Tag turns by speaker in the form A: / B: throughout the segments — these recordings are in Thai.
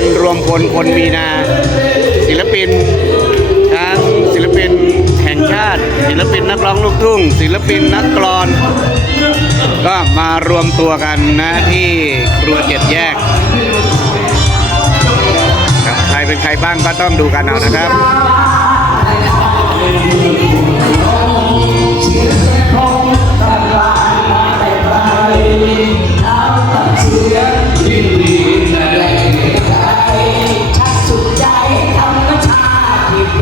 A: วันรวมพลคนมีนา ศิลปินทั้งศิลปินแห่งชาติ ศิลปินนักร้องลูกทุ่ง ศิลปินนักกลอน ก็มารวมตัวกันนะที่ครัวเจ็ดแยกครับใครเป็นใครบ้างก็ต้องดูกันเอานะครับ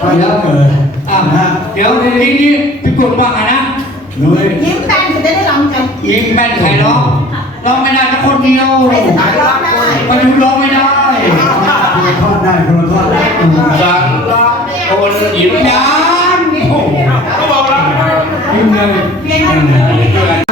B: พื่อมาในของแล้วไปเป็นท่าพันนะมุนชอดชอดชอด
C: ตรงนี้
B: ครูอาจารย์นี่เราเคารพนับถือ
C: วันนี้ด้วยความรักและผูกพันมาจะมาล้อร่วมกัน
B: ยี่สิบปีแล้ว
C: ไปแล้วเกิดอะฮะ
D: เดี๋ยวในนี้นี่พี่กุลว่าไงนะ
C: หนุ่ย
E: ยิ้มแป้นจะได้ร้องกัน
D: ยิงแม่นใครร้องร้องไม่ได้สักคนเดียว
E: ไม่สามารถร้องได้
D: มาดูร้องไม่ได้
C: คนละทอดได้คนละทอดได้
B: สังละคนหญิง
D: ยังโอ้โห
B: เขาบอกรักนะ
D: ยิงเลย
E: เรียนกัน